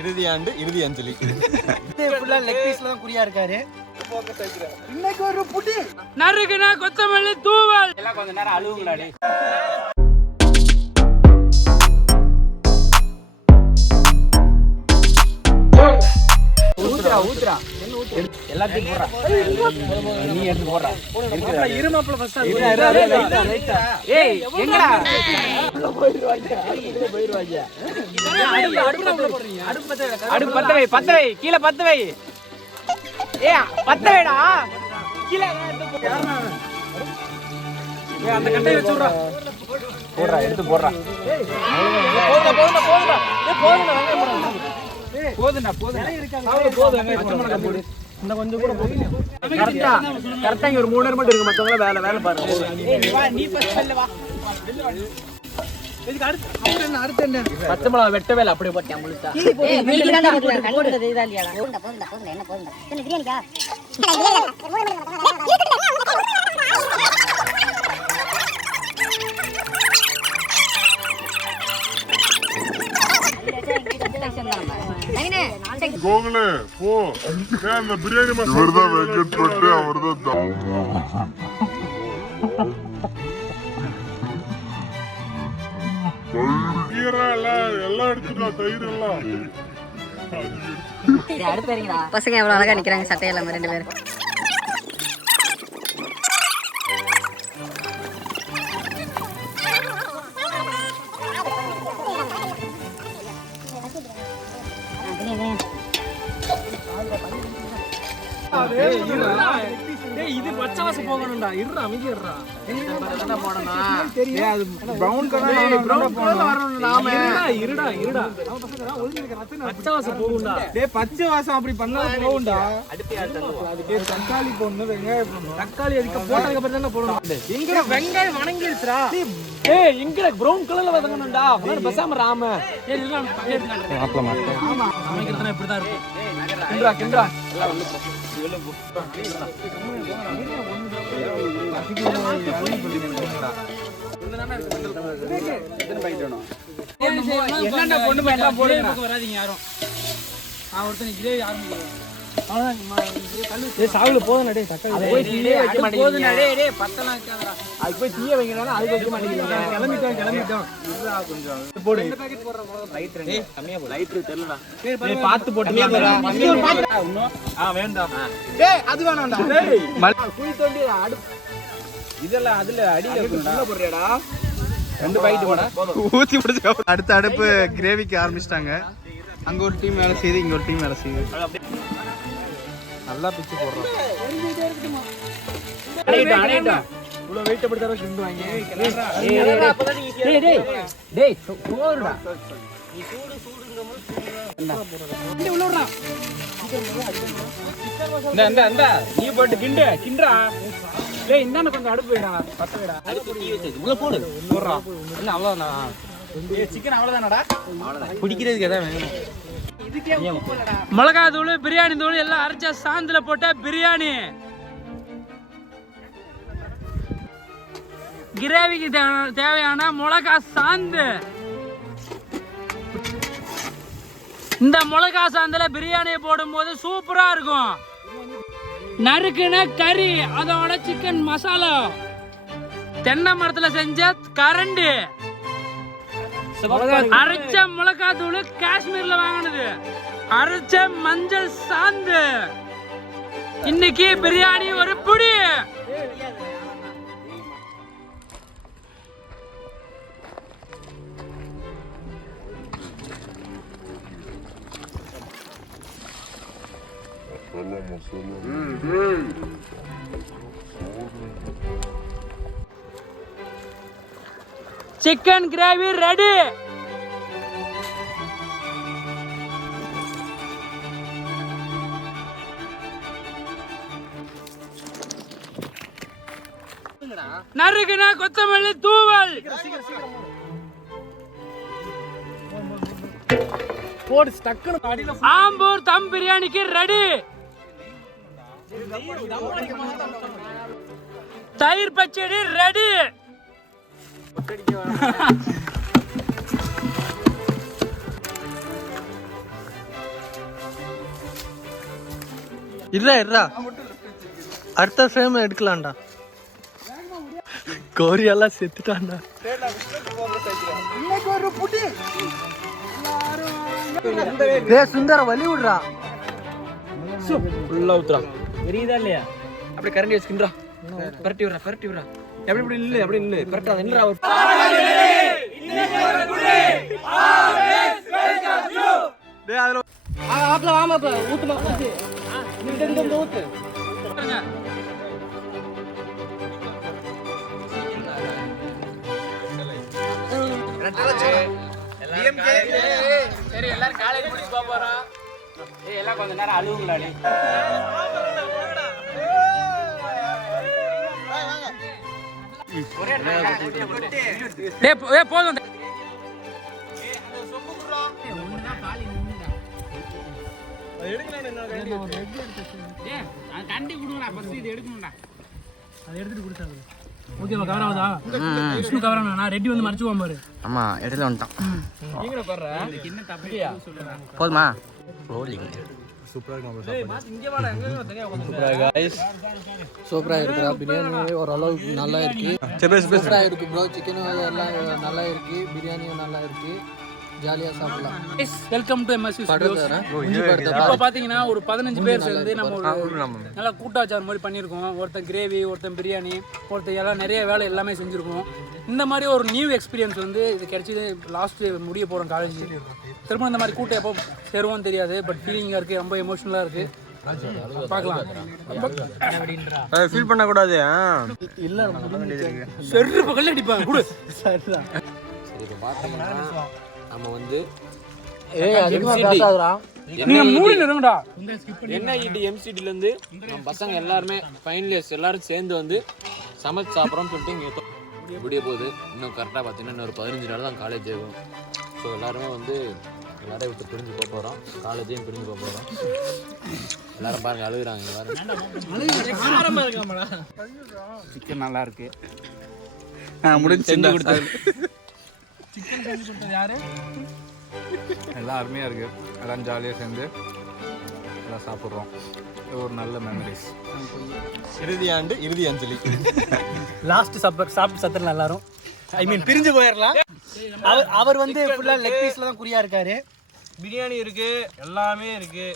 இறுதி ஆண்டு இறுதி அஞ்சலி. லெக் பீஸ்ல தான் குறியா இருக்காரு. இன்னைக்கு ஒரு புடி நறுக்குனா கொத்தமல்லி தூவல் எல்லாம் கொஞ்ச நேரம் அழுவுங்களாடி. ஊத்துறா எல்லாத்தையும் போடுறா. நீ எடுத்து போடுறா. இருமாப்ல ஃபர்ஸ்ட் ஏய் எங்கடா அடுப்பு பத்த வை கீழே பத்த வை. ஏ பத்த வைடா கீழே அந்த கட்டையை வச்சுடுறா. போடுறா எடுத்து போடுறா. போதுண்டா போது. இந்த கொஞ்சம் கூட போடு. கரெக்டா இங்க ஒரு 3 நேரம் மட்டும் இருக்கு. மத்தவங்க வேலை பாருங்க. நீ ஃபர்ஸ்ட் வெல்ல வா. இதுக்கு அடுத்து என்ன பச்சை மிளகாய் வெட்டவே இல்ல அப்படியே போட்டேன் முழுசா. மீதி தான் கண்டுறது இதா இல்லையா? போதுண்டா என்ன போதுண்டா. என்ன பிரியாணிக்கா? கோகுலே போ. அந்த பிரியாணி இவர்தான் வெங்கட் பட்டு அவர்தான் எல்லாம் எடுத்துட்டா தயிர் எல்லாம். பசங்க எவ்வளவு அழகா நிக்கிறாங்க சட்டையெல்லாம் 2 பேரும். இது பச்சை வாசம் போகணும்டா. இருடா அமைதியா என்ன போடணும். தெரியும் அது பிரவுன் கலர் வரணும். நாம இருடா பச்சை வாசம் போகும்டா. டேய் பச்சை வாசம் அப்படி பண்ணா போகும்டா. அதுக்கு தக்காளி போடணும், வெங்காயம் போடணும். தக்காளி அதுக்கு போட்டதுக்கு அப்புறம் தான போடணும். எங்க வெங்காயம் வணங்கிருச்சுடா. ஏய் எங்க பிரவுன் கலர்ல வதங்கணும்டா. அவன் பேசாம ராம. ஏய் இல்ல மாப்ள மாட்டேன். ஆமா சமைக்கிறதுனா இப்படி தான் இருக்கு. கிண்டா எல்லாம் வந்து என்னடா பொண்ணு பையன் எல்லாம் போடுங்க. வராதீங்க யாரும். நான் ஒருத்தன் கிரேவி ஆரம்பிக்கிறேன். சாவுல போதும் டேய் தக்காளி போய் தீயே வைக்க மாட்டீங்க. டேய் பத்தலாம் வைக்காதடா. அது போய் தீயே வைங்கறானே அதுக்கு வைக்க மாட்டீங்க. கிளம்பிட்டோம் இதுடா கொஞ்சம் போடு. 2 பாக்கெட் போடுற போது லைட் ரெண்டு கம்மியா போடு. லைட் தெரியலடா. டேய் பாத்து போடு. கம்மியா போடா. இன்னொரு பாக்கெட் இன்னும் வேண்டாம். டேய் அது வேணாம்டா. டேய் குழி தோண்டி இதெல்லாம் அதுல அடியில உள்ள போடுறடா. 2 பாக்கெட் போடா. ஊத்தி பிடிச்சு அடுத்த அடுப்பு கிரேவிக்கு ஆரம்பிச்சிட்டாங்க. அங்க ஒரு டீம் வேலை செய்யுது, இங்க ஒரு டீம் வேலை செய்யுது. நல்லா பிச்சு போடுறோம். அணைடா இவ்வளவு வெயிட் அப்படி தர சுண்டுவாங்க. டேய் போடுடா. நீ சூடுங்கற உள்ளடா. இந்த நீ போட்டு கிண்டா. டேய் இந்தான கொஞ்சம் அடுப்பு வைடா. பத்த வைடா. அடுப்பு தீ வச்சு உள்ள போடுறா. இல்ல அவ்வளவுதான். ஏய் சிக்கன் அவ்வளவுதானடா. அவ்வளவுதான். குடிக்கிறதுக்கு எதா வேணும். இதுக்கே உப்புலடா. மிளகாய் தூள், பிரியாணி தூள் எல்லாம் அரைச்ச சாந்துல போட்ட பிரியாணி. கிரேவிக்கு தேவையான மிளகாய் சாந்து. இந்த மிளகாய் சாந்துல பிரியாணியை போடும்போது சூப்பரா இருக்கும். நறுக்குன கறி, அதோட சிக்கன் மசாலா, தென்னை மரத்துல செஞ்ச கரண்டி, அரைச்ச மிளகாய் தூள் காஷ்மீர்ல வாங்கினது, அரைச்ச மஞ்சள் சாந்து. இன்னைக்கு பிரியாணி ஒரு புடி. Chicken gravy ready. நறுக்குன கொத்தமல்லி தூவல் போடு ஸ்டக்குன்னு. ஆம்பூர் தம் பிரியாணிக்கு ரெடி. தயிர் பச்சடி ரெடி. இருடா அடுத்த ஃப்ரேம் எடுக்கலாம்டா. கோரியெல்லாம் செத்துட்டான்டா. இன்னைக்கு ஒரு புடி. டேய் சுந்தர வலி விடுறா. ஃபுல்லா ஊத்துறா. தெரியுதா இல்லையா? அப்படியே கரண்டி வச்சுக்கின்றா. பரட்டி விடுறா. எப்படி இப்படி நில்லு, அப்படி நில்லு. கரெக்டா நில்றா. டேய் அதுல ஆப்ல வாமா இப்ப ஊத்துமா ஊத்து. இந்த ஊத்து. சரி எல்லாரும் காலேஜ் முடிச்சு போக போறோம். ஏய் எல்லாம் கொஞ்ச நேரம் அழுவுங்களா நீ. டேய் போதும். கண்டி குடுங்கடா ஃபர்ஸ்ட் இது எடுக்கணும்டா. அதை எடுத்துட்டு குடுத்தாங்க. ஓகேவா கவர் ஆகுதா? விஷ்ணு கவர் ஆனா ரெடி வந்து மறைச்சுவான் பாரு. ஆமா இடையில வந்துட்டான். நீங்கற பாரு. என்ன தப்பியா? போதுமா? ரோலிங். இங்க வாடா எங்க தனியா உட்கார்ந்து. சூப்பரா இருக்குடா. பிரியாணி ஓரளவுக்கு நல்லா இருக்கு. சூப்பரா இருக்கு ப்ரோ. சிக்கன் எல்லாம் நல்லா இருக்கு. பிரியாணியும் நல்லா இருக்கு. ஜாலியா சாப்பிடலாம். Welcome to MSV studios. இப்போ பாத்தீங்கன்னா ஒரு 15 பேர் சேர்ந்து நம்ம நல்லா கூட்டாச்சார் மாதிரி பண்ணியிருக்கோம். ஒருத்தன் கிரேவி, ஒருத்தன் பிரியாணி, ஒருத்தன் எல்லாம் நிறைய வேலை எல்லாமே செஞ்சுருக்கோம். இந்த மாதிரி ஒரு நியூ எக்ஸ்பீரியன்ஸ் வந்து இது கிடைச்சது. லாஸ்ட் முடிய போகிறோம் காலேஜ். திரும்ப இந்த மாதிரி கூட்டம் எப்போ சேருவோம் தெரியாது. பட் ஃபீலிங்காக இருக்குது, ரொம்ப எமோஷனலாக இருக்குது. பார்க்கலாம். ஃபீல் பண்ணக்கூடாது. இல்ல செருப்பு கல்ல அடிப்பாங்க கூட. சரிதான். சரி இப்போ பார்த்தீங்கன்னா நம்ம வந்து நீங்க மூடி நிறுங்கடா. என்ஐடி எம்சிடிலேருந்து நம்ம பசங்க எல்லாருமே ஃபைனல் இயர்ஸ் எல்லாரும் சேர்ந்து வந்து சமைச்சு சாப்பிட்றோம்னு சொல்லிட்டு இங்கே முடிய போகுது. இன்னும் கரெக்டாக பார்த்தீங்கன்னா இன்னும் ஒரு 15 நாள் தான் காலேஜ் ஆகும். ஸோ எல்லாருமே வந்து எல்லாரையும் விட்டு பிரிஞ்சு போக போகிறோம். காலேஜையும் பிரிஞ்சு போக போகிறோம். எல்லாரும் பாருங்க அழுகுறாங்க எல்லாரும். சிக்கன் நல்லா இருக்கு. முடிஞ்சு சிக்கன் செஞ்சு கொடுத்தது யாரு? எல்லாம் அருமையாக இருக்குது. எல்லாம் ஜாலியாக சேர்ந்து எல்லாம் சாப்பிட்றோம். ஒரு நல்ல மெமரிஸ். இறுதி அஞ்சலி. லாஸ்ட் சாப்பிட்டு சத்தலாம் எல்லாரும். ஐ மீன் பிரிஞ்சு போயிடலாம். அவர் வந்து ஃபுல்லா லெக் பீஸ்ல தான் குறியா இருக்காரு. பிரியாணி இருக்கு, எல்லாமே இருக்கு.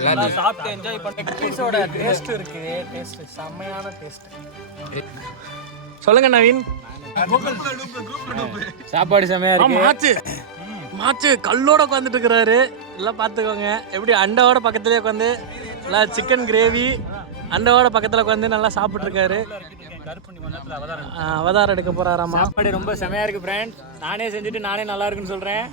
எல்லாம் சாப்பிட்டு என்ஜாய் பண்ண. லெக் பீஸோட டேஸ்ட் இருக்கு. டேஸ்ட் செமையான டேஸ்ட். சொல்லுங்க நவீன். சாப்பாடு செமையா இருக்கு. மாச்சு கல்லோட உட்காந்துட்டு இருக்கிறாரு. எல்லாம் பார்த்துக்கோங்க. எப்படி அண்டாவோட பக்கத்துலேயே உட்காந்து எல்லாம் சிக்கன் கிரேவி அண்டாவோட பக்கத்தில் உட்காந்து நல்லா சாப்பிட்டு இருக்காரு. அவதாரம் எடுக்க போறாராமா. சாப்பாடு ரொம்ப செமையா இருக்கு ஃப்ரெண்ட். நானே செஞ்சுட்டு நானே நல்லா இருக்குன்னு சொல்றேன்.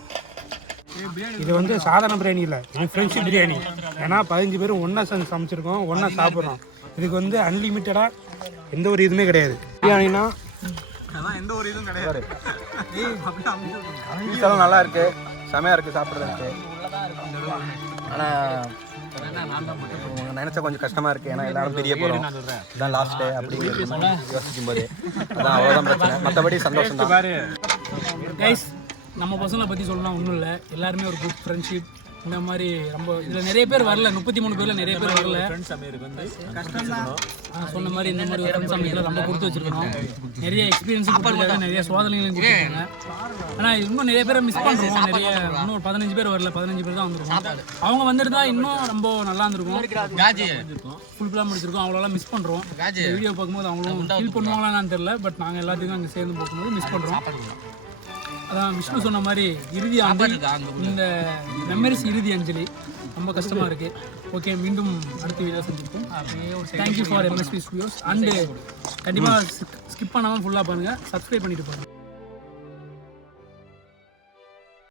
இது வந்து சாதாரண பிரியாணி இல்லை, இது ஃப்ரெண்ட்ஷிப் பிரியாணி. ஏன்னா 15 பேரும் ஒன்றா சேர்ந்து சமைச்சிருக்கோம், ஒன்றா சாப்பிட்றோம். இதுக்கு வந்து அன்லிமிட்டடாக எந்த ஒரு இதுவுமே கிடையாது. பிரியாணினா எந்த ஒரு இதுவும் கிடையாது. பீஸெல்லாம் நல்லா இருக்கு, செமையா இருக்கு சாப்பிட்றதுக்கு. ஆனால் நினைச்சா கொஞ்சம் கஷ்டமா இருக்கு. ஏன்னா எல்லாரும் பெரிய போகிறோம், இதுதான் லாஸ்ட் டே அப்படின்னு யோசிக்கும் போது அதான் அவ்வளோதான் பிரச்சனை. மற்றபடி சந்தோஷம் தான். கைஸ், நம்ம பசங்களை பற்றி சொல்லணும் ஒன்றும் இல்லை. எல்லாருமே ஒரு குட் ஃப்ரெண்ட்ஷிப். இந்த மாதிரி ரொம்ப இதில் நிறைய பேர் வரல, 33 பேரில் நிறைய பேர் வரல. சொன்ன மாதிரி இந்த மாதிரி ஃப்ரெண்ட்ஸ் அமைப்பில் ரொம்ப கொடுத்து வச்சிருக்கணும். நிறைய எக்ஸ்பீரியன்ஸ் கொடுத்துருக்காங்க, நிறைய சோதனைகளையும் கொடுத்துருக்காங்க. ஆனால் இன்னும் நிறைய பேரை மிஸ் பண்ணுறோம். நிறைய இன்னும் ஒரு 15 பேர் வரல, 15 பேர் தான் வந்துருக்கோம். அவங்க வந்துருந்தா இன்னும் ரொம்ப நல்லா இருந்திருக்கும். ஃபுல்லாக முடிச்சிருக்கோம். அவங்களெல்லாம் மிஸ் பண்ணுறோம். வீடியோ பார்க்கும்போது அவங்களும் ஃபீல் பண்ணுவாங்களான்னு தெரியல. பட் நாங்கள் எல்லாத்துக்கும் அங்கே சேர்ந்து பார்க்கும்போது மிஸ் பண்ணுறோம். அதான் விஷ்ணு சொன்ன மாதிரி இறுதி அஞ்சலி. இந்த மெமரிஸ் இறுதி அஞ்சலி ரொம்ப கஷ்டமாக இருக்குது. ஓகே, மீண்டும் அடுத்த வீடியோ செஞ்சுருக்கோம். Thank you for MSV studios. And கண்டிப்பாக ஸ்கிப் பண்ணாமல் ஃபுல்லாக பாருங்கள், சப்ஸ்கிரைப் பண்ணிட்டு பாருங்கள்.